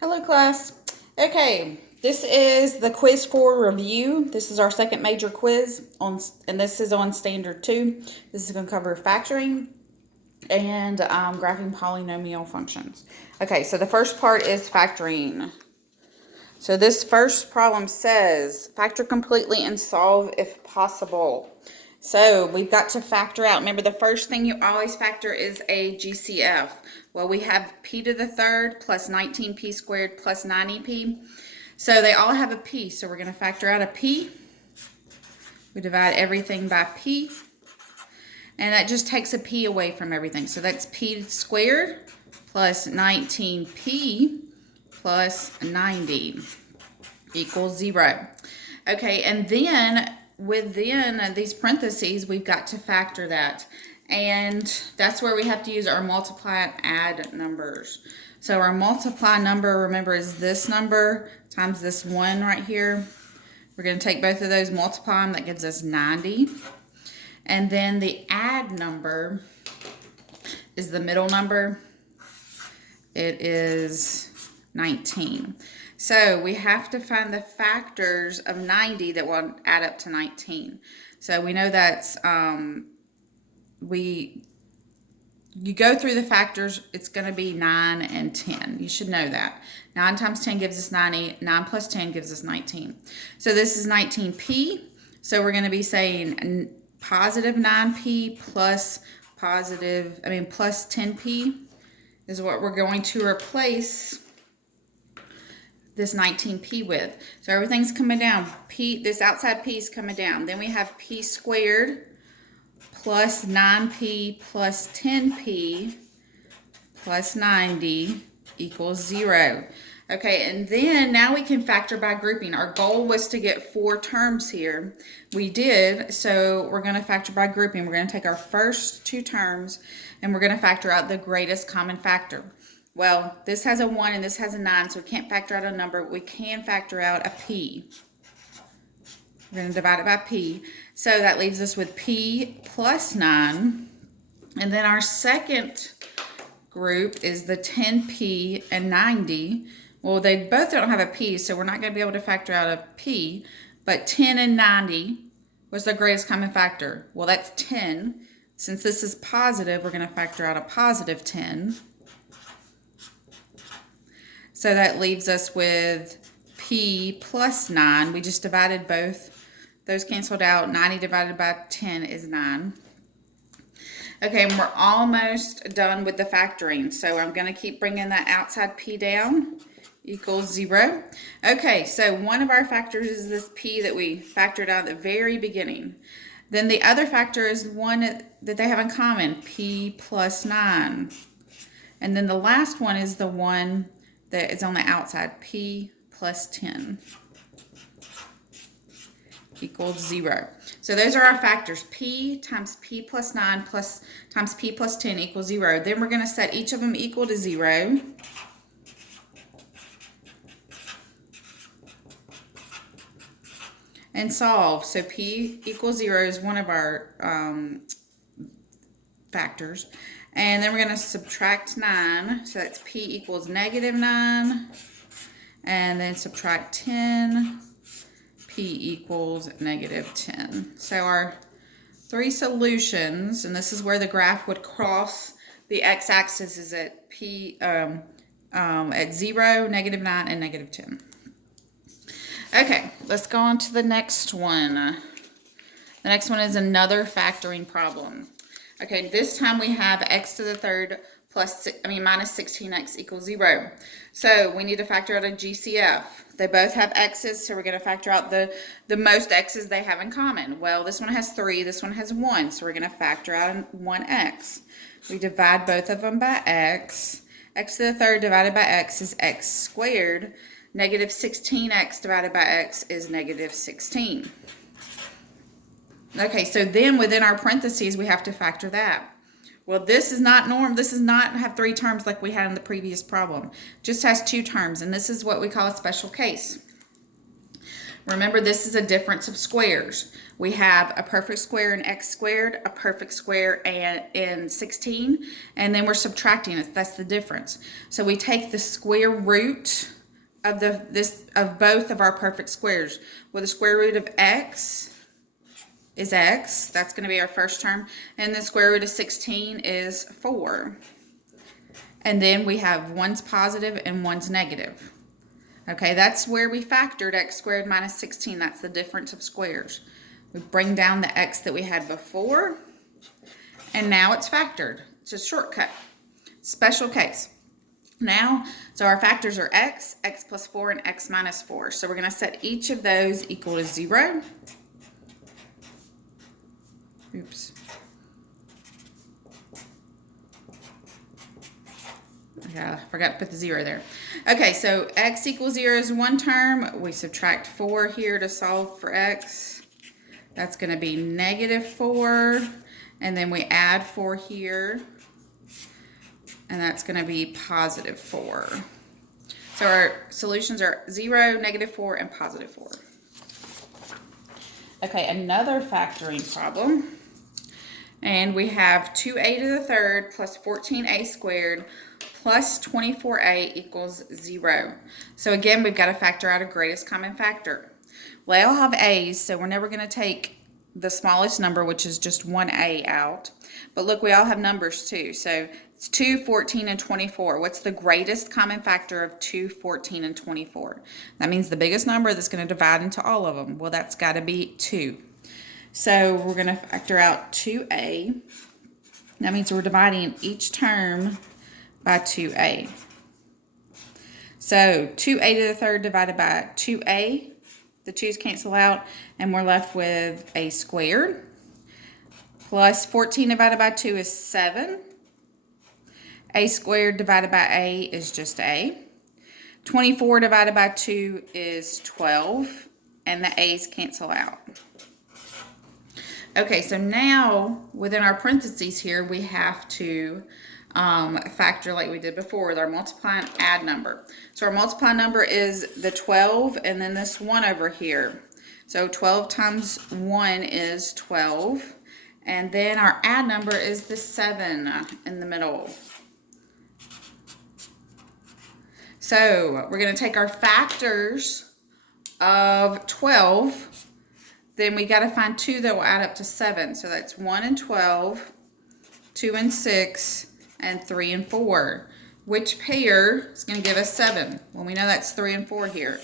Hello, class. Okay, this is the quiz 4 review. This is our second major quiz and this is on standard 2. This is going to cover factoring and graphing polynomial functions. Okay, so the first part is factoring. So this first problem says factor completely and solve if possible. So we've got to factor out. Remember, the first thing you always factor is a GCF. Well, we have p to the third plus 19p squared plus 90p. So they all have a p. So we're going to factor out a p. We divide everything by p. And that just takes a p away from everything. So that's p squared plus 19p plus 90 equals 0. Okay, and then within these parentheses, we've got to factor that. And that's where we have to use our multiply and add numbers. So our multiply number, remember, is this number times this 1 right here. We're going to take both of those, multiply them, that gives us 90. And then the add number is the middle number. It is 19. So we have to find the factors of 90 that will add up to 19. So we know that's, you go through the factors, it's going to be 9 and 10. You should know that. 9 times 10 gives us 90. 9 plus 10 gives us 19. So this is 19p. So we're going to be saying positive 9p plus plus 10p is what we're going to replace this 19p with. So everything's coming down. This outside p is coming down. Then we have p squared plus 9p plus 10p plus 90 equals 0. Okay, and then now we can factor by grouping. Our goal was to get 4 terms here. We did, so we're going to factor by grouping. We're going to take our first 2 terms and we're going to factor out the greatest common factor. Well, this has a 1 and this has a 9, so we can't factor out a number. We can factor out a p. We're going to divide it by p. So that leaves us with p plus 9. And then our second group is the 10p and 90. Well, they both don't have a p, so we're not going to be able to factor out a p. But 10 and 90 was the greatest common factor. Well, that's 10. Since this is positive, we're going to factor out a positive 10. So that leaves us with p plus 9. We just divided both. Those canceled out. 90 divided by 10 is 9. Okay, and we're almost done with the factoring. So I'm going to keep bringing that outside p down. Equals 0. Okay, so one of our factors is this p that we factored out at the very beginning. Then the other factor is the one that they have in common, p plus 9. And then the last one is the one that is on the outside, p plus 10 equals 0. So those are our factors, p times p plus 9 times p plus 10 equals 0. Then we're going to set each of them equal to 0. And solve. So p equals 0 is one of our factors. And then we're going to subtract 9. So that's p equals negative 9. And then subtract 10. P equals negative 10. So our 3 solutions, and this is where the graph would cross the x-axis, is at p at 0, negative 9, and negative 10. Okay, let's go on to the next one. The next one is another factoring problem. Okay, this time we have x to the third minus 16x equals 0. So we need to factor out a GCF. They both have x's, so we're going to factor out the most x's they have in common. Well, this one has 3, this one has 1, so we're going to factor out 1x. We divide both of them by x. X to the third divided by x is x squared. Negative 16x divided by x is negative 16. Okay, so then within our parentheses, we have to factor that. Well, this is not This does not have 3 terms like we had in the previous problem. It just has 2 terms, and this is what we call a special case. Remember, this is a difference of squares. We have a perfect square in x squared, a perfect square in 16, and then we're subtracting it. That's the difference. So we take the square root of both of our perfect squares. Well, the square root of x is x. That's going to be our first term. And the square root of 16 is 4. And then we have one's positive and one's negative. Okay, that's where we factored x squared minus 16. That's the difference of squares. We bring down the x that we had before, and now it's factored. It's a shortcut. Special case. Now, so our factors are x, x plus 4, and x minus 4. So we're going to set each of those equal to 0. Oops. Yeah, I forgot to put the 0 there. Okay, so x equals 0 is one term. We subtract 4 here to solve for x. That's going to be negative 4. And then we add 4 here. And that's going to be positive 4. So our solutions are 0, negative 4, and positive 4. Okay, another factoring problem. And we have 2a to the third plus 14a squared plus 24a equals 0. So again, we've got to factor out a greatest common factor. Well, they all have a's, so we're never going to take the smallest number, which is just 1a, out. But look, we all have numbers too. So it's 2, 14, and 24. What's the greatest common factor of 2, 14, and 24? That means the biggest number that's going to divide into all of them. Well, that's got to be 2. So we're going to factor out 2a. That means we're dividing each term by 2a. So 2a to the third divided by 2a. The 2's cancel out, and we're left with a squared. Plus 14 divided by 2 is 7. A squared divided by a is just a. 24 divided by 2 is 12, and the a's cancel out. Okay, so now within our parentheses here, we have to factor like we did before with our multiply and add number. So our multiply number is the 12 and then this 1 over here. So 12 times 1 is 12. And then our add number is the 7 in the middle. So we're going to take our factors of 12. Then we got to find 2 that will add up to 7. So that's 1 and 12, 2 and 6, and 3 and 4. Which pair is going to give us 7? Well, we know that's 3 and 4 here.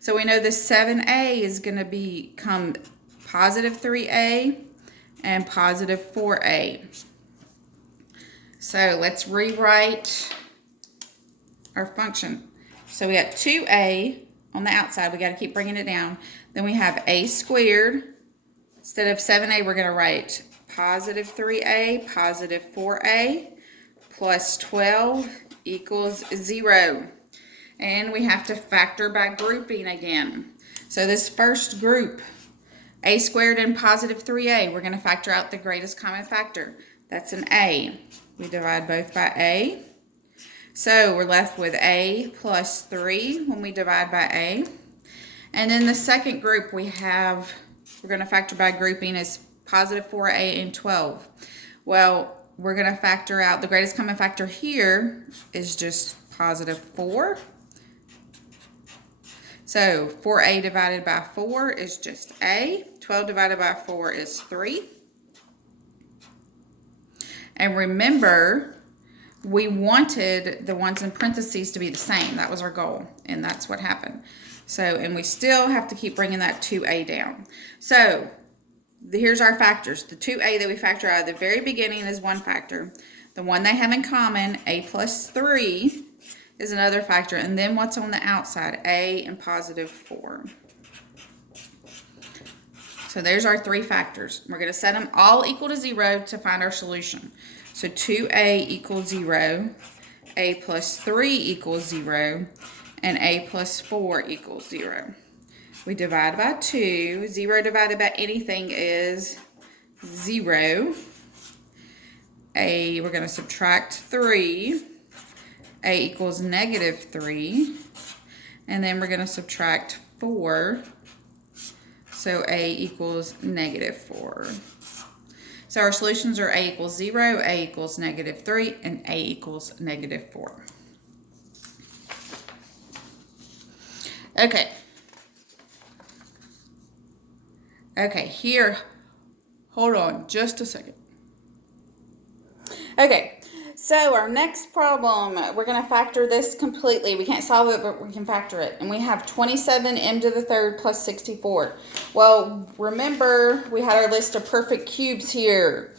So we know this 7a is going to become positive 3a and positive 4a. So let's rewrite our function. So we got 2a on the outside. We got to keep bringing it down. Then we have a squared. Instead of 7a, we're going to write positive 3a, positive 4a, plus 12 equals 0. And we have to factor by grouping again. So this first group, a squared and positive 3a, we're going to factor out the greatest common factor. That's an a. We divide both by a. So we're left with a plus 3 when we divide by a. And then the second group we're going to factor by grouping is positive 4a and 12. Well, we're going to factor out the greatest common factor here is just positive 4. So 4a divided by 4 is just a. 12 divided by 4 is 3. And remember, we wanted the ones in parentheses to be the same. That was our goal, and that's what happened. So, and we still have to keep bringing that 2a down. So, here's our factors. The 2a that we factor out at the very beginning is one factor. The one they have in common, a plus 3, is another factor. And then what's on the outside, a and positive 4. So there's our 3 factors. We're going to set them all equal to 0 to find our solution. So 2a equals 0, a plus 3 equals 0, and a plus 4 equals 0. We divide by 2. 0 divided by anything is 0. We're going to subtract 3. A equals negative 3. And then we're going to subtract 4. So A equals -4. So our solutions are A equals 0, A equals -3, and A equals -4. Okay. Okay, here, hold on just a second. Okay, so our next problem, we're going to factor this completely. We can't solve it, but we can factor it. And we have 27m to the third plus 64. Well, remember, we had our list of perfect cubes here.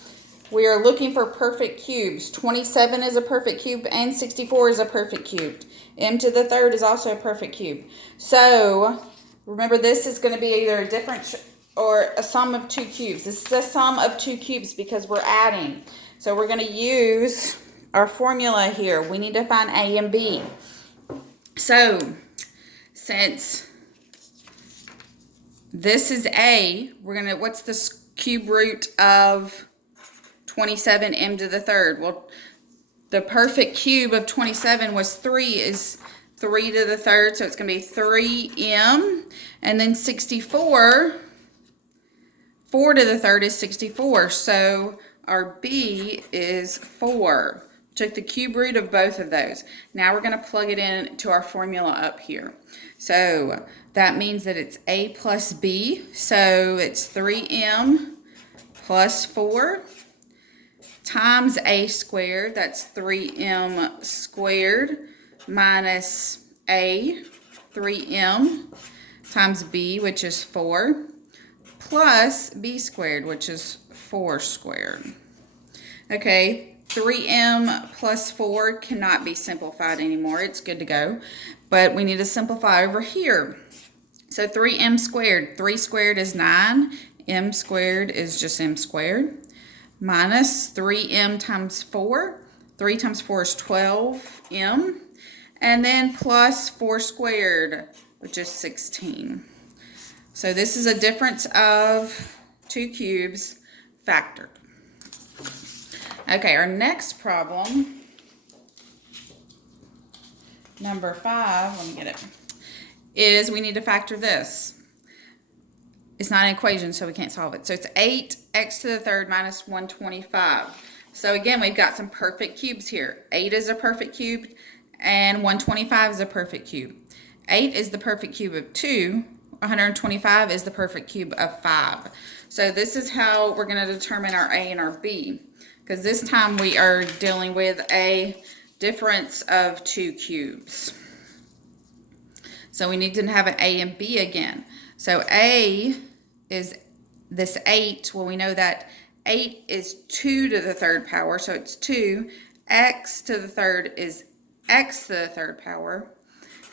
We are looking for perfect cubes. 27 is a perfect cube and 64 is a perfect cube. M to the third is also a perfect cube. So, remember, this is going to be either a difference or a sum of two cubes. This is a sum of two cubes because we're adding. So we're going to use our formula here. We need to find A and B. So since this is A, we're going to, what's the cube root of 27m to the third? Well, the perfect cube of 27 was 3, is 3 to the third, so it's going to be 3m. And then 64, 4 to the third is 64, so our B is 4. Took the cube root of both of those. Now we're going to plug it in to our formula up here. So that means that it's A plus B. So it's 3m plus 4 times A squared. That's 3m squared minus A, 3m times B, which is 4, plus B squared, which is 4 squared. Okay, 3m plus 4 cannot be simplified anymore. It's good to go. But we need to simplify over here. So 3m squared. 3 squared is 9. M squared is just m squared. Minus 3m times 4. 3 times 4 is 12m. And then plus 4 squared, which is 16. So this is a difference of two cubes factored. Okay, our next problem, number 5, let me get it, is we need to factor this. It's not an equation, so we can't solve it. So it's 8x to the third minus 125. So again, we've got some perfect cubes here. 8 is a perfect cube, and 125 is a perfect cube. 8 is the perfect cube of 2. 125 is the perfect cube of 5. So this is how we're going to determine our A and our B, because this time we are dealing with a difference of two cubes. So we need to have an A and B again. So A is this 8. Well, we know that 8 is 2 to the third power, so it's 2. X to the third is x to the third power.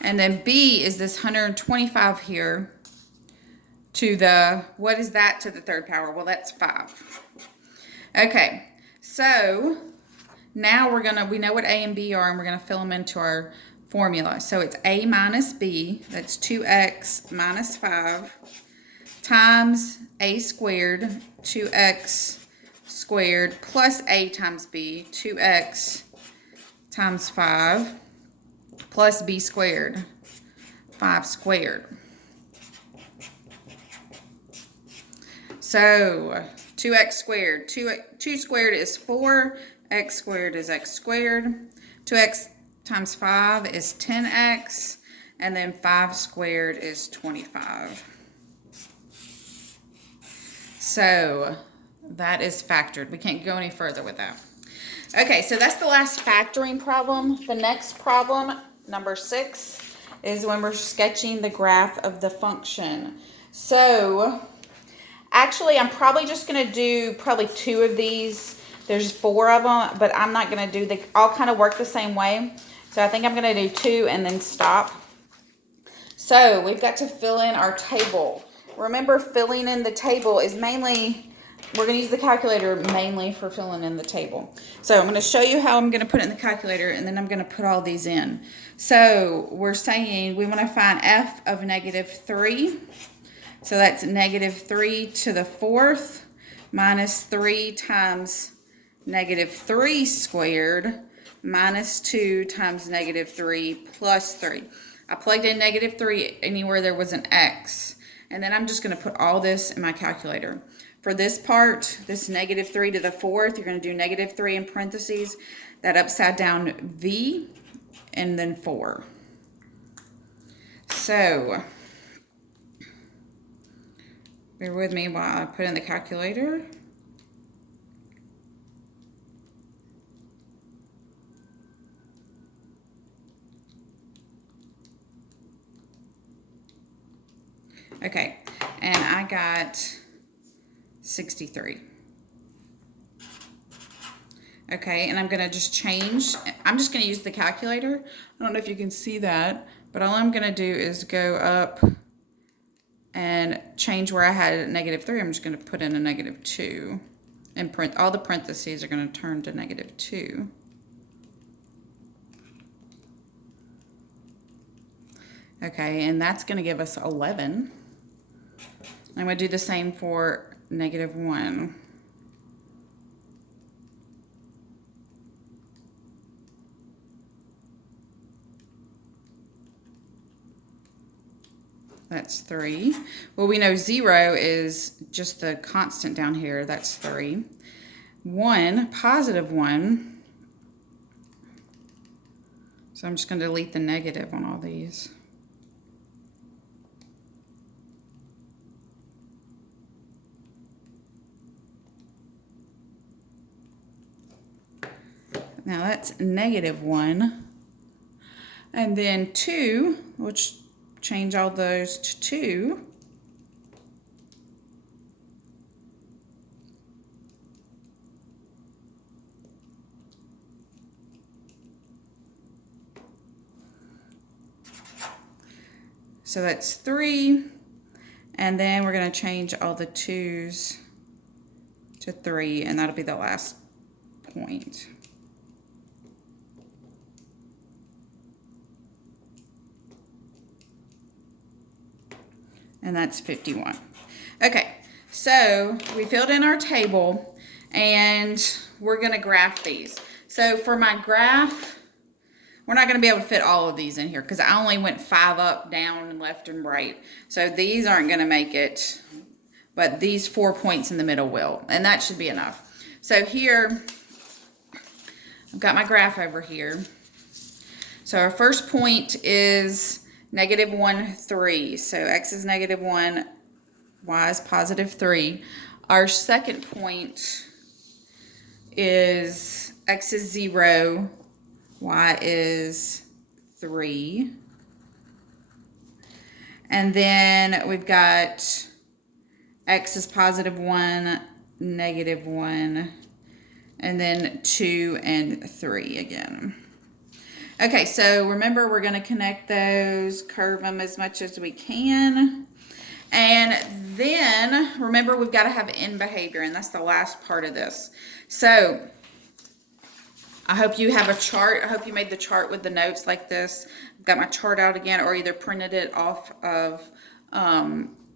And then B is this 125 here to the, what is that to the third power? Well, that's 5. Okay, so now we know what A and B are, and we're gonna fill them into our formula. So it's A minus B, that's 2x minus 5, times A squared, 2x squared, plus A times B, 2x times 5, plus B squared, 5 squared. So 2x squared, 2 squared is 4, x squared is x squared, 2x times 5 is 10x, and then 5 squared is 25. So that is factored. We can't go any further with that. Okay, so that's the last factoring problem. The next problem, number 6, is when we're sketching the graph of the function. So actually, I'm probably just going to do probably 2 of these. There's 4 of them, but I'm not going to do, they all kind of work the same way. So I think I'm going to do 2 and then stop. So we've got to fill in our table. Remember, filling in the table is mainly, we're going to use the calculator mainly for filling in the table. So I'm going to show you how I'm going to put it in the calculator, and then I'm going to put all these in. So we're saying we want to find f of -3. So that's -3 to the 4th minus 3 times -3 squared minus 2 times -3 plus 3. I plugged in -3 anywhere there was an x. And then I'm just going to put all this in my calculator. For this part, this -3 to the 4th, you're going to do -3 in parentheses, that upside down V, and then 4. So, bear with me while I put in the calculator. Okay, and I got 63. Okay, and I'm going to just change. I'm just going to use the calculator. I don't know if you can see that, but all I'm going to do is go up and change where I had a -3. I'm just going to put in a -2. And print all the parentheses are going to turn to -2. Okay, and that's going to give us 11. I'm going to do the same for -1. That's 3. Well, we know 0 is just the constant down here. That's 3. 1, +1. So I'm just going to delete the negative on all these. Now that's -1. And then 2, which change all those to 2. So that's 3. And then we're going to change all the 2's to 3, and that'll be the last point. And that's 51. Okay, so we filled in our table, and we're going to graph these. So for my graph, we're not going to be able to fit all of these in here because I only went 5 up, down, left, and right. So these aren't going to make it, but these 4 points in the middle will, and that should be enough. So here, I've got my graph over here. So our first point is -1, 3. So x is -1, y is +3. Our second point is x is 0, y is 3. And then we've got x is +1, -1, and then 2 and 3 again. Okay, so remember we're going to connect those, curve them as much as we can. And then remember we've got to have end behavior, and that's the last part of this. So I hope you have a chart. I hope you made the chart with the notes like this. I've got my chart out again, or either printed it off of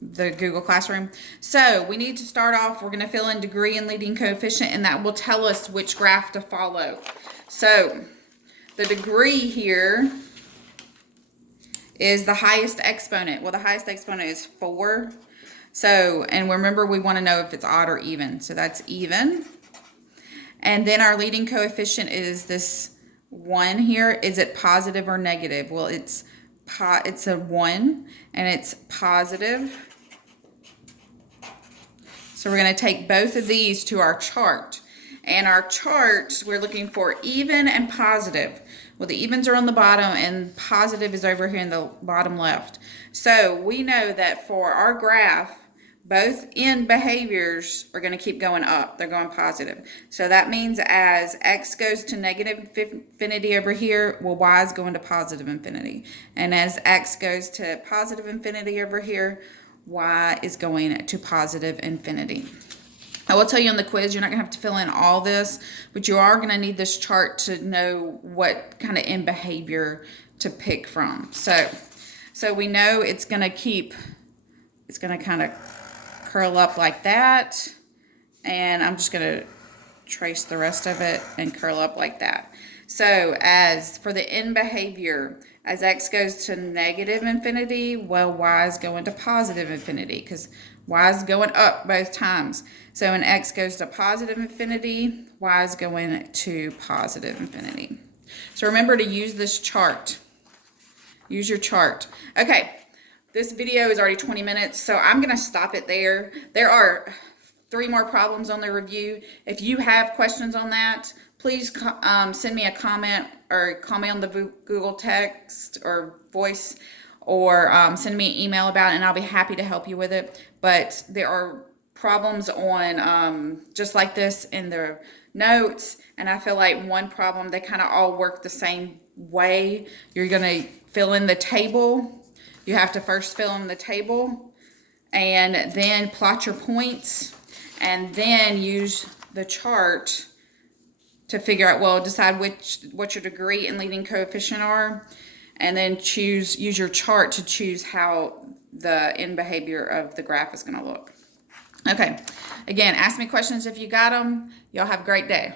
the Google Classroom. So we need to start off, we're going to fill in degree and leading coefficient, and that will tell us which graph to follow. So the degree here is the highest exponent. Well, the highest exponent is 4. So, and remember we want to know if it's odd or even. So that's even. And then our leading coefficient is this 1 here. Is it positive or negative? Well, it's a 1 and it's positive. So we're going to take both of these to our chart. And our chart, we're looking for even and positive. Well, the evens are on the bottom and positive is over here in the bottom left. So we know that for our graph, both end behaviors are going to keep going up. They're going positive. So that means as x goes to negative infinity over here, well, y is going to positive infinity. And as x goes to positive infinity over here, y is going to positive infinity. I will tell you on the quiz, you're not going to have to fill in all this, but you are going to need this chart to know what kind of end behavior to pick from. So we know it's going to kind of curl up like that, and I'm just going to trace the rest of it and curl up like that. So as for the end behavior, As x goes to negative infinity, well, y is going to positive infinity because y is going up both times. So when x goes to positive infinity, y is going to positive infinity. So remember to use this chart. Use your chart. Okay, this video is already 20 minutes, so I'm going to stop it there. There are 3 more problems on the review. If you have questions on that, please send me a comment or call me on the Google text or voice, or send me an email about it, and I'll be happy to help you with it. But there are problems on just like this in the notes, and I feel like one problem, they kind of all work the same way. You're going to fill in the table. You have to first fill in the table and then plot your points, and then use the chart to figure out, well, decide what your degree and leading coefficient are, and then use your chart to choose how the end behavior of the graph is going to look. Okay, again, ask me questions if you got them. Y'all have a great day.